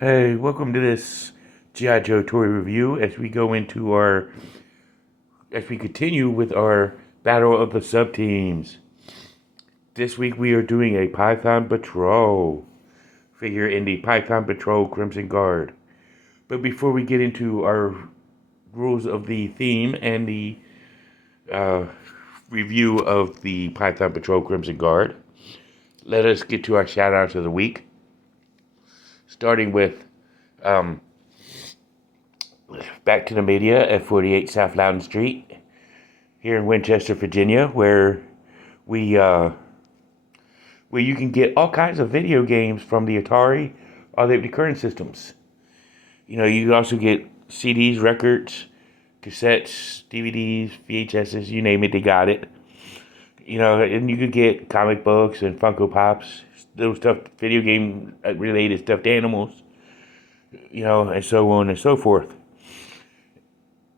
Hey, welcome to this G.I. Joe toy review as we continue with our Battle of the Sub-Teams. This week we are doing a Python Patrol figure in the Python Patrol Crimson Guard. But before we get into our rules of the theme and the uh, review of the Python Patrol Crimson Guard, let us get to our shout-outs of the week. Starting with um, Back to the Media at 48 South Loudon Street here in Winchester, Virginia, we where you can get all kinds of video games from the Atari or the current systems. You know, you can also get CDs, records, cassettes, DVDs, VHSs, you name it, they got it. You know, and you could get comic books and Funko Pops, little stuff, video game related stuffed animals, you know, and so on and so forth.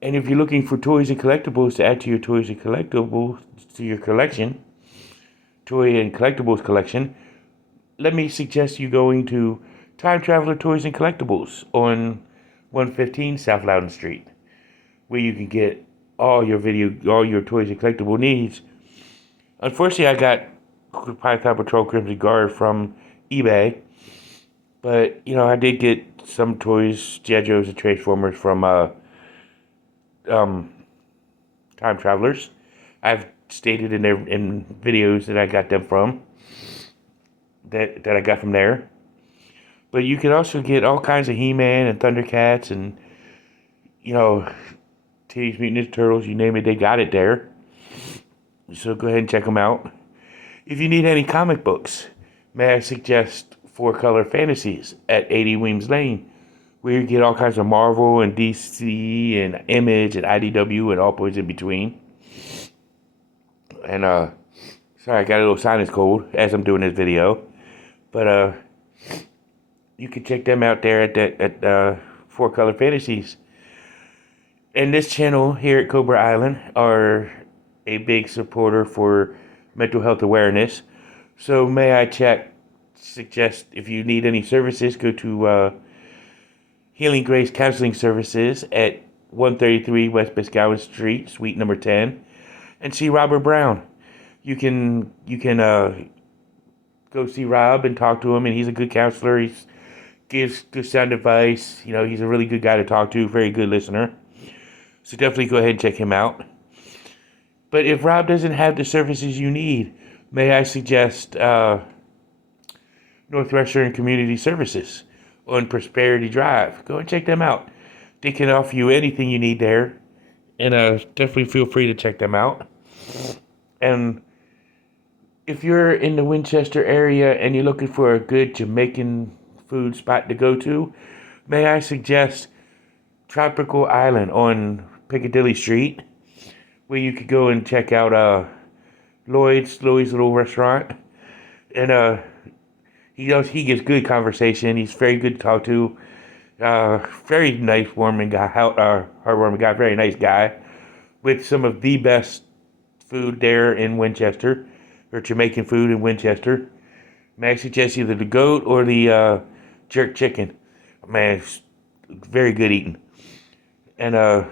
And if you're looking for toys and collectibles to add to your toys and collectibles to your collection, toy and collectibles collection, let me suggest you going to Time Traveler Toys and Collectibles on 115 South Loudon Street, where you can get all your toys and collectible needs. Unfortunately, I got Python Patrol Crimson Guard from eBay, but you know I did get some toys, G.I. Joes and Transformers from um, Time Travelers. I've stated in videos that I got them from, that I got from there. But you can also get all kinds of He-Man and Thundercats and, you know, Teenage Mutant Ninja Turtles, you name it, they got it there. So go ahead and check them out. If you need any comic books, may I suggest Four Color Fantasies at 80 Weems Lane, where you get all kinds of Marvel and DC and Image and IDW and all points in between. And sorry, I got a little sinus cold as I'm doing this video, but you can check them out there at Four Color Fantasies. And this channel here at Cobra Island are a big supporter for mental health awareness. So may I suggest if you need any services, go to Healing Grace Counseling Services at 133 West Biscowen Street, Suite number 10, and see Robert Brown. You can go see Rob and talk to him, and he's a good counselor. He gives good sound advice. You know, he's a really good guy to talk to, very good listener. So definitely go ahead and check him out. But if Rob doesn't have the services you need, may I suggest Northwestern Community Services on Prosperity Drive. Go and check them out. They can offer you anything you need there. And definitely feel free to check them out. And if you're in the Winchester area and you're looking for a good Jamaican food spot to go to, may I suggest Tropical Island on Piccadilly Street, where you could go and check out Lloyd's little restaurant. And he gives good conversation. He's very good to talk to. Very nice, warming guy, heartwarming guy, very nice guy, with some of the best food there in Winchester, or Jamaican food in Winchester. May I suggest either the goat or the jerk chicken. Man, it's very good eating. And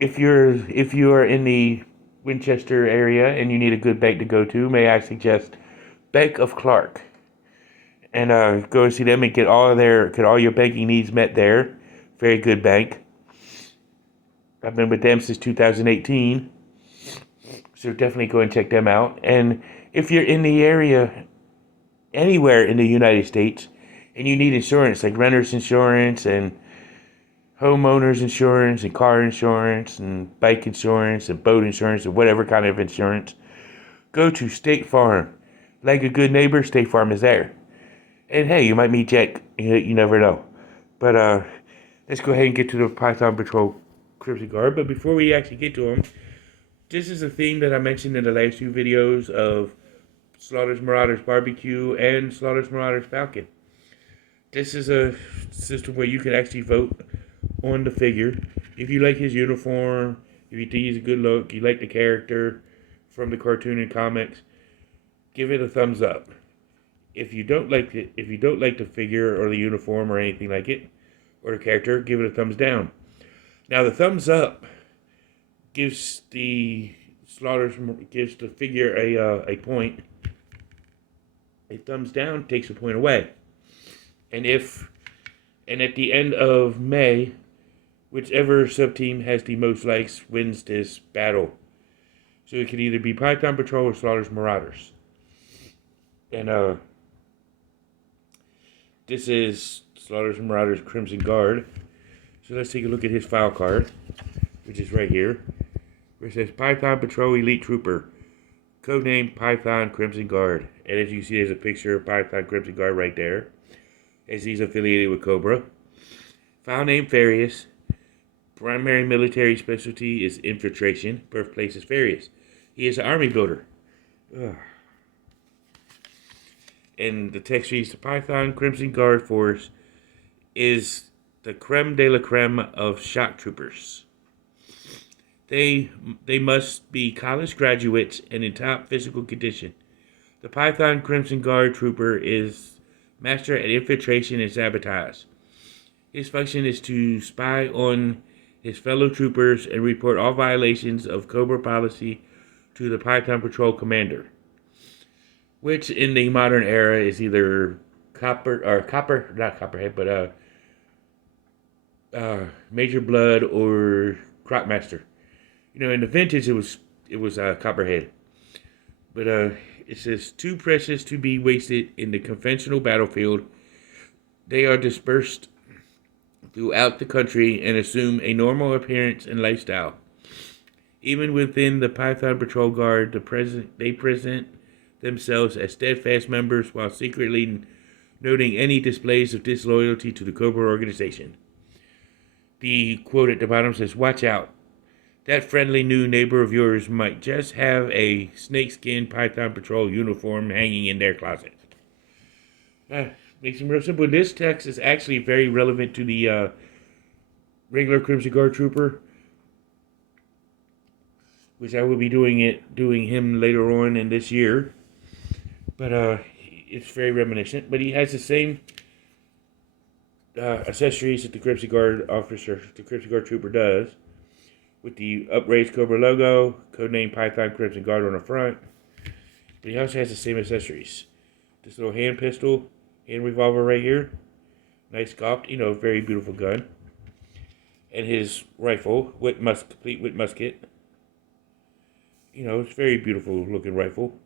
if you are in the Winchester area and you need a good bank to go to, may I suggest Bank of Clark, and go and see them and get all your banking needs met there. Very good bank. I've been with them since 2018, so definitely go and check them out. And if you're in the area, anywhere in the United States, and you need insurance like renter's insurance and homeowner's insurance and car insurance and bike insurance and boat insurance or whatever kind of insurance, go to State Farm. Like a good neighbor, State Farm is there. And hey, you might meet Jack. You never know. But let's go ahead and get to the Python Patrol Crimson Guard. But before we actually get to them, this is a theme that I mentioned in the last two videos of Slaughter's Marauders Barbecue and Slaughter's Marauders Falcon. This is a system where you can actually vote on the figure. If you like his uniform, if you think he's a good look, you like the character from the cartoon and comics, give it a thumbs up. if you don't like the figure or the uniform or anything like it, or the character, give it a thumbs down. Now the thumbs up gives the gives the figure a point. A thumbs down takes a point away. And at the end of May, whichever sub team has the most likes wins this battle. So it could either be Python Patrol or Slaughter's Marauders. And this is Slaughter's Marauders Crimson Guard. So let's take a look at his file card, which is right here, where it says Python Patrol Elite Trooper, codename Python Crimson Guard. And as you can see, there's a picture of Python Crimson Guard right there, as he's affiliated with Cobra. File name Farius. Primary military specialty is infiltration. Birthplace is Farius. He is an army builder. Ugh. And the text reads, the Python Crimson Guard Force is the creme de la creme of shock troopers. They must be college graduates and in top physical condition. The Python Crimson Guard trooper is master at infiltration and sabotage. His function is to spy on his fellow troopers and report all violations of Cobra policy to the Python Patrol commander, which in the modern era is either not Copperhead, but Major Blood or Crocmaster. You know, in the vintage it was Copperhead, but it says too precious to be wasted in the conventional battlefield. They are dispersed throughout the country and assume a normal appearance and lifestyle. Even within the Python Patrol Guard, they present themselves as steadfast members while secretly noting any displays of disloyalty to the Cobra organization. The quote at the bottom says, "Watch out. That friendly new neighbor of yours might just have a snakeskin Python Patrol uniform hanging in their closet." Makes it real simple. This text is actually very relevant to the regular Crimson Guard Trooper, which I will be doing him later on in this year. But it's very reminiscent. But he has the same accessories that the Crimson Guard Trooper does, with the upraised Cobra logo, codename Python Crimson Guard on the front. But he also has the same accessories. This little hand pistol, hand revolver right here, nice sculpt, very beautiful gun. And his rifle, complete with musket. It's a very beautiful looking rifle.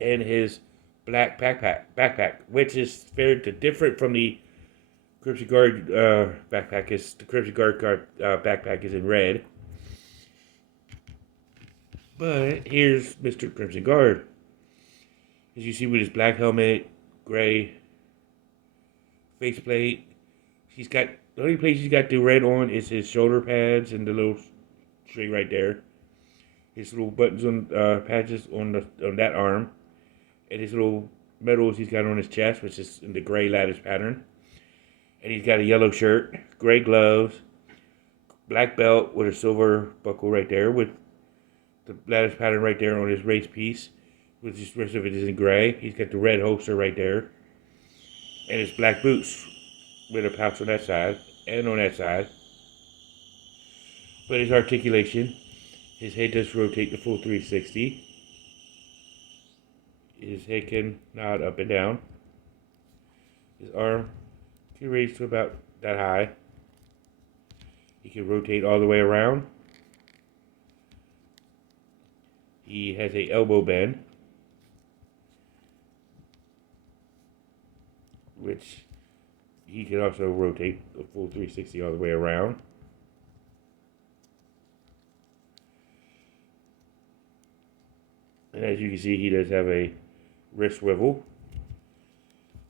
And his black backpack, which is very different from the Crimson Guard backpack. The Crimson Guard backpack is in red. But here's Mr. Crimson Guard. As you see, with his black helmet, gray faceplate. The only place he's got the red on is his shoulder pads and the little string right there. His little buttons on patches on that arm, and his little medals he's got on his chest, which is in the gray lattice pattern. And he's got a yellow shirt, gray gloves, black belt with a silver buckle right there, with the lattice pattern right there on his race piece, with the rest of it is in gray. He's got the red holster right there, and his black boots with a pouch on that side and on that side. But his articulation, his head does rotate the full 360. His head can nod up and down. His arm can raise to about that high. He can rotate all the way around. He has a elbow bend, which he can also rotate the full 360 all the way around. And as you can see, he does have a wrist swivel.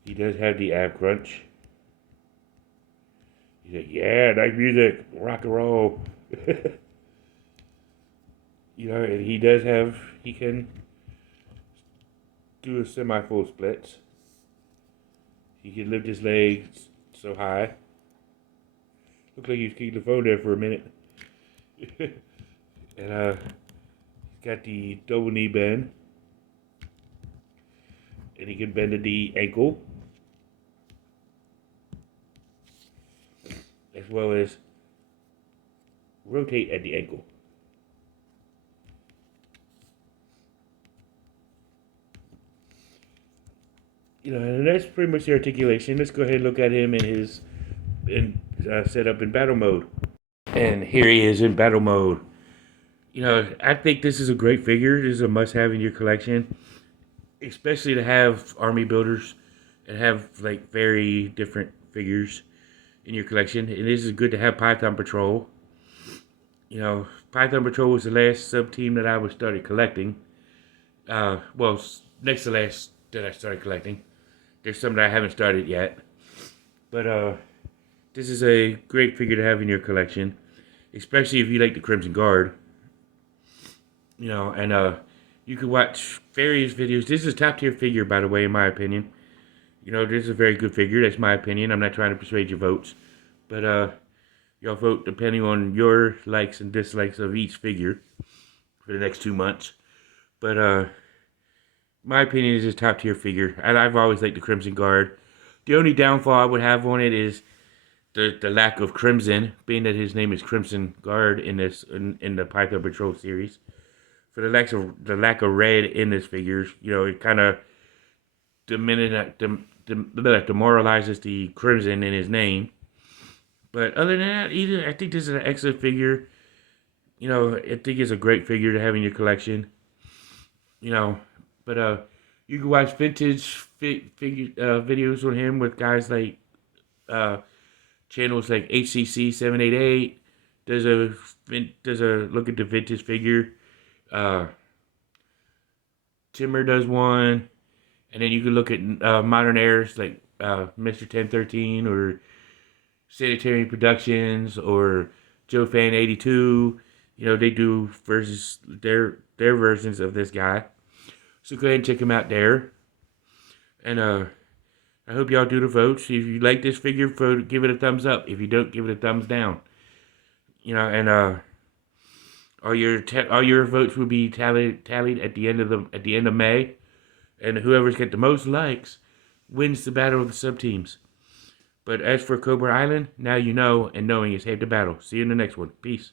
He does have the ab crunch. He's like, yeah, nice music, rock and roll. And he can do a semi-full splits. He can lift his legs so high. Looks like he's keeping the phone there for a minute. And he's got the double knee bend. and he can bend at the ankle, as well as rotate at the ankle. And that's pretty much the articulation. Let's go ahead and look at him in his setup in battle mode. And here he is in battle mode. I think this is a great figure. This is a must-have in your collection, especially to have army builders and have like very different figures in your collection. And this is good to have Python Patrol. Python Patrol was the last sub-team that I started collecting. Well, next to last that I started collecting. There's some that I haven't started yet. But this is a great figure to have in your collection, especially if you like the Crimson Guard. And you can watch various videos. This is a top tier figure, by the way, in my opinion. This is a very good figure. That's my opinion. I'm not trying to persuade your votes. But y'all vote depending on your likes and dislikes of each figure for the next 2 months. But my opinion is a top tier figure. And I've always liked the Crimson Guard. The only downfall I would have on it is the lack of crimson, being that his name is Crimson Guard in the Python Patrol series. For the lack of red in this figure, it kind of demoralizes the crimson in his name. But other than that, I think this is an excellent figure. I think it's a great figure to have in your collection. But you can watch vintage videos on him with guys like channels like HCC 788. There's a look at the vintage figure. Timmer does one, and then you can look at modern eras like Mr. 1013 or Sanitarian Productions or Joe Fan 82. They do their versions of this guy. So go ahead and check them out there. And I hope y'all do the votes. If you like this figure, give it a thumbs up. If you don't, give it a thumbs down. And all your votes will be tallied at the end of May, and whoever's got the most likes wins the battle of the sub teams. But as for Cobra Island, now you know, and knowing is half the battle. See you in the next one. Peace.